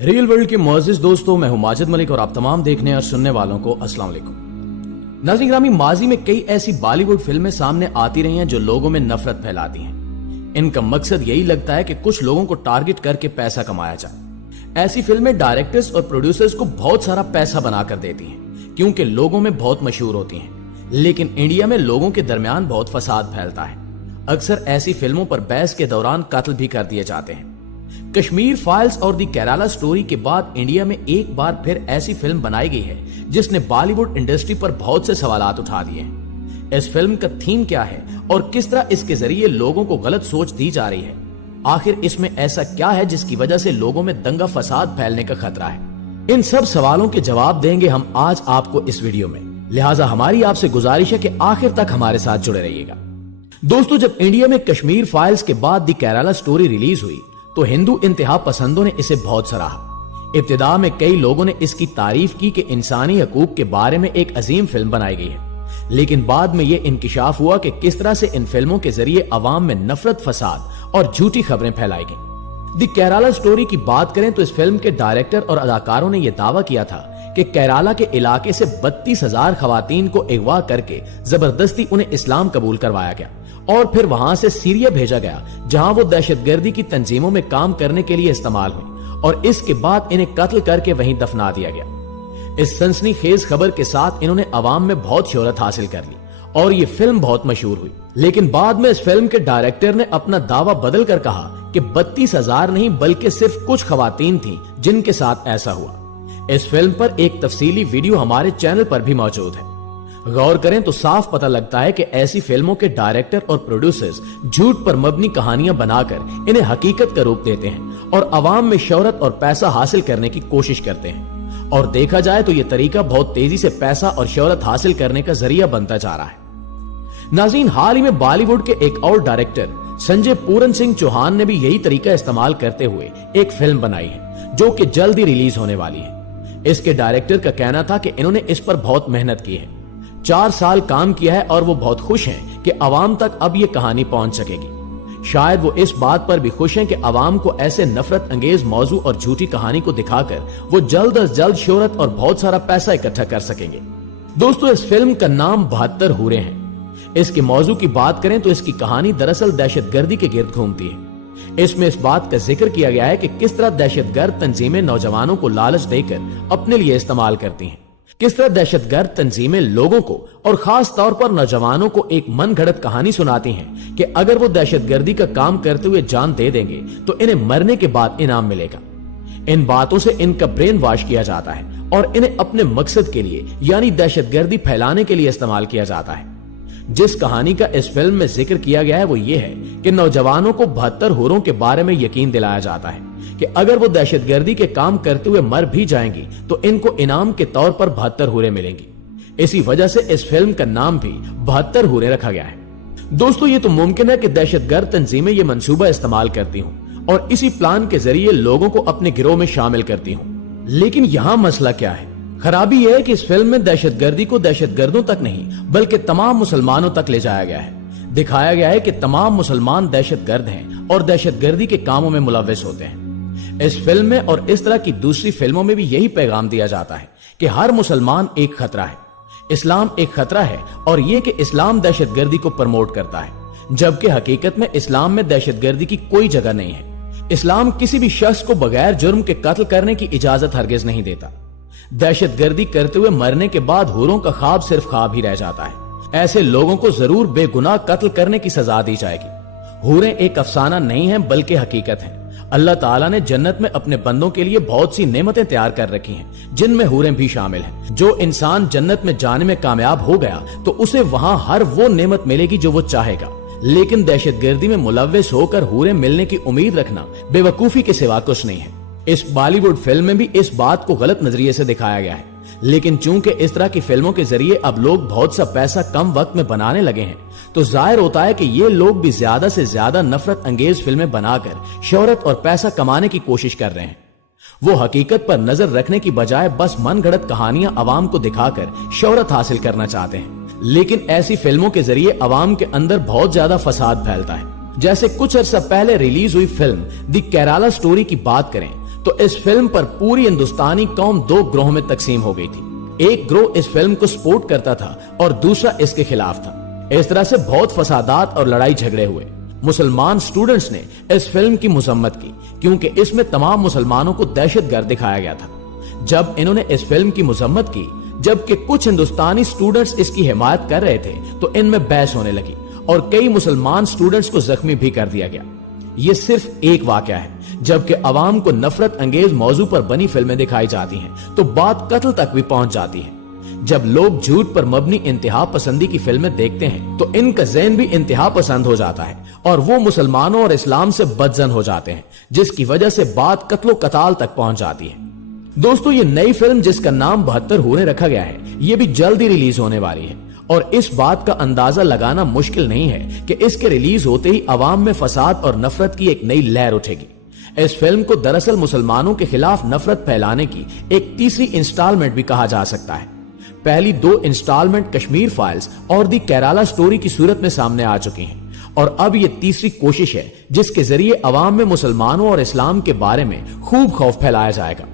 Real world के मुअज़्ज़िज़ दोस्तों, मैं हूं माजिद मलिक और आप तमाम देखने और सुनने वालों को अस्सलाम वालेकुम। नाज़रीन ग्रामी, माजी में कई ऐसी बॉलीवुड फिल्में सामने आती रही हैं जो लोगों में नफरत फैलाती हैं। इनका मकसद यही लगता है कि कुछ लोगों को टारगेट करके पैसा कमाया जाए। ऐसी फिल्में डायरेक्टर्स और प्रोड्यूसर्स को बहुत सारा पैसा बनाकर देती हैं क्योंकि लोगों में बहुत मशहूर होती हैं। लेकिन इंडिया में लोगों के दरमियान बहुत फसाद फैलता है। अक्सर ऐसी फिल्मों पर बहस के दौरान कत्ल भी कर दिए जाते हैं। कश्मीर फाइल्स और दी केरला स्टोरी के बाद इंडिया में एक बार फिर ऐसी फिल्म बनाई गई है जिसने बॉलीवुड इंडस्ट्री पर बहुत से सवालात उठा दिए हैं। इस फिल्म का थीम क्या है और किस तरह इसके जरिए लोगों को गलत सोच दी जा रही है? आखिर इसमें ऐसा क्या है जिसकी वजह से लोगों में दंगा फसाद फैलने का खतरा है? इन सब सवालों के जवाब देंगे हम आज आपको इस वीडियो में। लिहाजा हमारी आपसे गुजारिश है कि आखिर तक हमारे साथ जुड़े रहिएगा। दोस्तों, जब इंडिया में कश्मीर फाइल्स के बाद दी केरला स्टोरी रिलीज हुई तो हिंदू इंतहा पसंदों ने इसे बहुत सराहा। इब्तिदा में कई लोगों ने इसकी तारीफ की कि इंसानी हकूक के बारे में एक अजीम फिल्म बनाई गई है। लेकिन बाद में यह इंकिशाफ हुआ कि किस तरह से इन फिल्मों के जरिए अवाम में नफरत, फसाद और झूठी खबरें फैलाई गई। दी केरला स्टोरी की बात करें तो इस फिल्म के डायरेक्टर और अदाकारों ने यह दावा किया था कि केरला के इलाके से 32,000 खवातीन को अगवा करके जबरदस्ती उन्हें इस्लाम कबूल करवाया गया और फिर वहां से सीरिया भेजा गया, जहां वो दहशतगर्दी की तंजीमों में काम करने के लिए इस्तेमाल हुई और इसके बाद इन्हें कत्ल करके वहीं दफना दिया गया। इस सनसनीखेज खबर के साथ इन्होंने अवाम में बहुत शोहरत हासिल कर ली और ये फिल्म बहुत मशहूर हुई। लेकिन बाद में इस फिल्म के डायरेक्टर ने अपना दावा बदल कर कहा कि 32,000 नहीं बल्कि सिर्फ कुछ खवातीन थी जिनके साथ ऐसा हुआ। इस फिल्म पर एक तफसीली वीडियो हमारे चैनल पर भी मौजूद है। गौर करें तो साफ पता लगता है कि ऐसी फिल्मों के डायरेक्टर और प्रोड्यूसर्स झूठ पर मबनी कहानियां बनाकर इन्हें हकीकत का रूप देते हैं और अवाम में शोहरत और पैसा हासिल करने की कोशिश करते हैं। और देखा जाए तो यह तरीका बहुत तेजी से पैसा और शोहरत हासिल करने का जरिया बनता जा रहा है। नाज़रीन, हाल ही में बॉलीवुड के एक और डायरेक्टर संजय पूरन सिंह चौहान ने भी यही तरीका इस्तेमाल करते हुए एक फिल्म बनाई है जो कि जल्द ही रिलीज होने वाली है। इसके डायरेक्टर का कहना था कि इन्होंने इस पर बहुत मेहनत की है, 4 साल काम किया है और वो बहुत खुश हैं कि अवाम तक अब ये कहानी पहुंच सकेगी। शायद वो इस बात पर भी खुश हैं कि अवाम को ऐसे नफरत अंगेज मौजू और झूठी कहानी को दिखाकर वो जल्द अज जल्द शोहरत और बहुत सारा पैसा इकट्ठा कर सकेंगे। दोस्तों, इस फिल्म का नाम 72 हूरें हैं। इसके मौजू की बात करें तो इसकी कहानी दरअसल दहशतगर्दी के गिर्द घूमती है। इसमें इस बात का जिक्र किया गया है कि किस तरह दहशतगर्द तंजीमें नौजवानों को लालच देकर अपने लिए इस्तेमाल करती हैं, किस तरह दहशतगर्द तंजीमें लोगों को और खास तौर पर नौजवानों को एक मन घड़त कहानी सुनाती हैं कि अगर वो दहशतगर्दी का काम करते हुए जान दे देंगे तो इन्हें मरने के बाद इनाम मिलेगा। इन बातों से इनका ब्रेन वॉश किया जाता है और इन्हें अपने मकसद के लिए यानी दहशतगर्दी फैलाने के लिए इस्तेमाल किया जाता है। जिस कहानी का इस फिल्म में जिक्र किया गया है वो ये है कि नौजवानों को 72 हूरों के बारे में यकीन दिलाया जाता है कि अगर वो दहशतगर्दी के काम करते हुए मर भी जाएंगी तो इनको इनाम के तौर पर 72 हूरें मिलेंगी। इसी वजह से इस फिल्म का नाम भी 72 हूरें रखा गया है। दोस्तों, ये तो मुमकिन है कि दहशतगर्द तंजीमें ये मंसूबा इस्तेमाल करती हूँ और इसी प्लान के जरिए लोगों को अपने गिरोह में शामिल करती हूँ। लेकिन यहाँ मसला क्या है? खराबी यह है कि इस फिल्म में दहशतगर्दी को दहशतगर्दों तक नहीं बल्कि तमाम मुसलमानों तक ले जाया गया है। दिखाया गया है कि तमाम मुसलमान दहशतगर्द हैं और दहशतगर्दी के कामों में मुलव्विस होते हैं। इस फिल्म में और इस तरह की दूसरी फिल्मों में भी यही पैगाम दिया जाता है कि हर मुसलमान एक खतरा है, इस्लाम एक खतरा है और यह कि इस्लाम दहशतगर्दी को प्रमोट करता है, जबकि हकीकत में इस्लाम में दहशतगर्दी की कोई जगह नहीं है। इस्लाम किसी भी शख्स को बगैर जुर्म के कत्ल करने की इजाजत हरगिज नहीं देता। दहशतगर्दी करते हुए मरने के बाद हूरों का ख्वाब सिर्फ ख्वाब ही रह जाता है। ऐसे लोगों को जरूर बेगुनाह कत्ल करने की सजा दी जाएगी। हूरें एक अफसाना नहीं है बल्कि हकीकत है। अल्लाह ताला ने जन्नत में अपने बंदों के लिए बहुत सी नेमतें तैयार कर रखी हैं जिनमें हूरें भी शामिल हैं। जो इंसान जन्नत में जाने में कामयाब हो गया तो उसे वहां हर वो नेमत मिलेगी जो वो चाहेगा। लेकिन दहशतगर्दी में मुलव्विस होकर हूरें मिलने की उम्मीद रखना बेवकूफी के सिवा कुछ नहीं है। इस बॉलीवुड फिल्म में भी इस बात को गलत नजरिए से दिखाया गया है। लेकिन चूंकि इस तरह की फिल्मों के जरिए अब लोग बहुत सा पैसा कम वक्त में बनाने लगे हैं तो जाहिर होता है कि ये लोग भी ज्यादा से ज्यादा नफरत अंगेज फिल्में बनाकर शोहरत और पैसा कमाने की कोशिश कर रहे हैं। वो हकीकत पर नजर रखने की बजाय बस मन गढ़ंत कहानियां अवाम को दिखाकर शोहरत हासिल करना चाहते हैं। लेकिन ऐसी फिल्मों के जरिए अवाम के अंदर बहुत ज्यादा फसाद फैलता है। जैसे कुछ अर्सा पहले रिलीज हुई फिल्म दी केरला स्टोरी की बात करें तो इस फिल्म पर पूरी हिंदुस्तानी कौम दो ग्रोह में तकसीम हो गई थी। एक ग्रोह इस फिल्म को सपोर्ट करता था और दूसरा इसके खिलाफ था। इस तरह से बहुत फसादात और लड़ाई झगड़े हुए। मुसलमान स्टूडेंट्स ने इस फिल्म की मजम्मत की क्योंकि इसमें तमाम मुसलमानों को दहशतगर्द दिखाया गया था। जब इन्होंने इस फिल्म की मजम्मत की, जबकि कुछ हिंदुस्तानी स्टूडेंट्स इसकी हिमायत कर रहे थे, तो इनमें बहस होने लगी और कई मुसलमान स्टूडेंट्स को जख्मी भी कर दिया गया। यह सिर्फ एक वाकया है। जबकि अवाम को नफरत अंगेज मौजू पर बनी फिल्में दिखाई जाती हैं तो बात कत्ल तक भी पहुंच जाती है। जब लोग झूठ पर मबनी इंतहा पसंदी की फिल्में देखते हैं तो इनका ज़हन भी इंतहा पसंद हो जाता है और वो मुसलमानों और इस्लाम से बदजन हो जाते हैं, जिसकी वजह से बात कत्लो कताल तक पहुंच जाती है। दोस्तों, ये नई फिल्म जिसका नाम 72 होने रखा गया है, ये भी जल्द ही रिलीज होने वाली है और इस बात का अंदाजा लगाना मुश्किल नहीं है कि इसके रिलीज होते ही अवाम में फसाद और नफरत की एक नई लहर उठेगी। इस फिल्म को दरअसल मुसलमानों के खिलाफ नफरत फैलाने की एक तीसरी इंस्टॉलमेंट भी कहा जा सकता है। पहली दो इंस्टॉलमेंट कश्मीर फाइल्स और दी केराला स्टोरी की सूरत में सामने आ चुकी हैं और अब ये तीसरी कोशिश है जिसके जरिए अवाम में मुसलमानों और इस्लाम के बारे में खूब खौफ फैलाया जाएगा।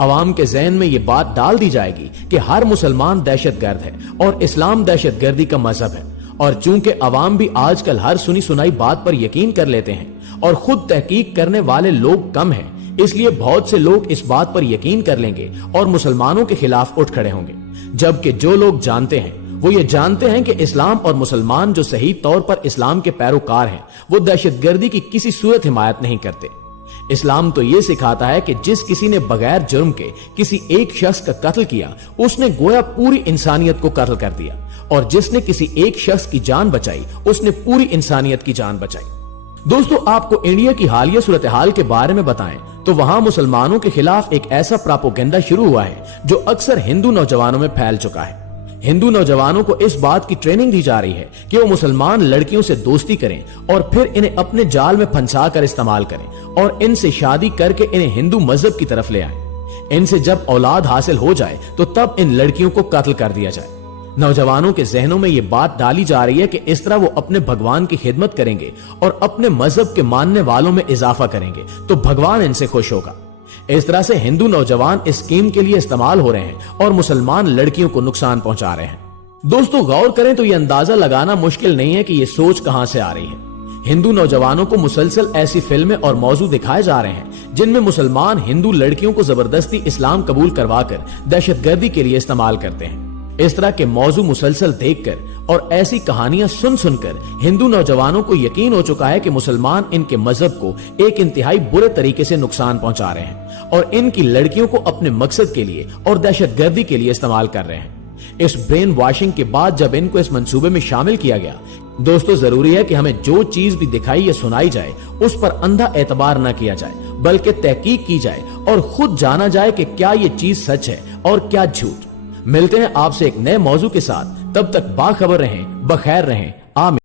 अवाम के ज़हन में ये बात डाल दी जाएगी कि हर मुसलमान दहशतगर्द है और इस्लाम दहशतगर्दी का मजहब है। और चूंकि अवाम भी आजकल हर सुनी सुनाई बात पर यकीन कर लेते हैं और खुद तहकीक करने वाले लोग कम हैं, इसलिए बहुत से लोग इस बात पर यकीन कर लेंगे और मुसलमानों के खिलाफ उठ खड़े होंगे। जबकि जो लोग जानते हैं वो ये जानते हैं कि इस्लाम और मुसलमान जो सही तौर पर इस्लाम के पैरोकार हैं, वो दहशतगर्दी की किसी सूरत हिमायत नहीं करते। इस्लाम तो ये सिखाता है कि जिस किसी ने बगैर जुर्म के किसी एक शख्स का कत्ल किया, उसने गोया पूरी इंसानियत को कत्ल कर दिया, और जिसने किसी एक शख्स की जान बचाई, उसने पूरी इंसानियत की जान बचाई। दोस्तों, आपको इंडिया की हालिया सूरत हाल के बारे में बताएं तो वहां मुसलमानों के खिलाफ एक ऐसा प्रोपेगेंडा शुरू हुआ है जो अक्सर हिंदू नौजवानों में फैल चुका है। हिंदू नौजवानों को इस बात की ट्रेनिंग दी जा रही है कि वो मुसलमान लड़कियों से दोस्ती करें और फिर इन्हें अपने जाल में फंसा कर इस्तेमाल करें और इनसे शादी करके इन्हें हिंदू मजहब की तरफ ले आए। इनसे जब औलाद हासिल हो जाए तो तब इन लड़कियों को कत्ल कर दिया जाए। नौजवानों के जहनों में ये बात डाली जा रही है कि इस तरह वो अपने भगवान की खिदमत करेंगे और अपने मजहब के मानने वालों में इजाफा करेंगे तो भगवान इनसे खुश होगा। इस तरह से हिंदू नौजवान इस स्कीम के लिए इस्तेमाल हो रहे हैं और मुसलमान लड़कियों को नुकसान पहुंचा रहे हैं। दोस्तों, गौर करें तो ये अंदाजा लगाना मुश्किल नहीं है कि ये सोच कहां से आ रही है। हिंदू नौजवानों को मुसलसल ऐसी फिल्में और मौजू दिखाए जा रहे हैं जिनमें मुसलमान हिंदू लड़कियों को जबरदस्ती इस्लाम कबूल करवाकर दहशतगर्दी के लिए इस्तेमाल करते हैं। इस तरह के मौजू मुसलसल देखकर और ऐसी कहानियां सुन सुनकर हिंदू नौजवानों को यकीन हो चुका है कि मुसलमान इनके मजहब को एक इंतहाई बुरे तरीके से नुकसान पहुंचा रहे हैं और इनकी लड़कियों को अपने मकसद के लिए और दहशतगर्दी के लिए इस्तेमाल कर रहे हैं। इस ब्रेन वॉशिंग के बाद जब इनको इस मंसूबे में शामिल किया गया, दोस्तों, जरूरी है कि हमें जो चीज भी दिखाई या सुनाई जाए उस पर अंधा एतबार न किया जाए, बल्कि तहकीक की जाए और खुद जाना जाए कि क्या ये चीज सच है और क्या झूठ। मिलते हैं आपसे एक नए मौजू के साथ, तब तक बाखबर रहें, बखैर रहें। आमीन।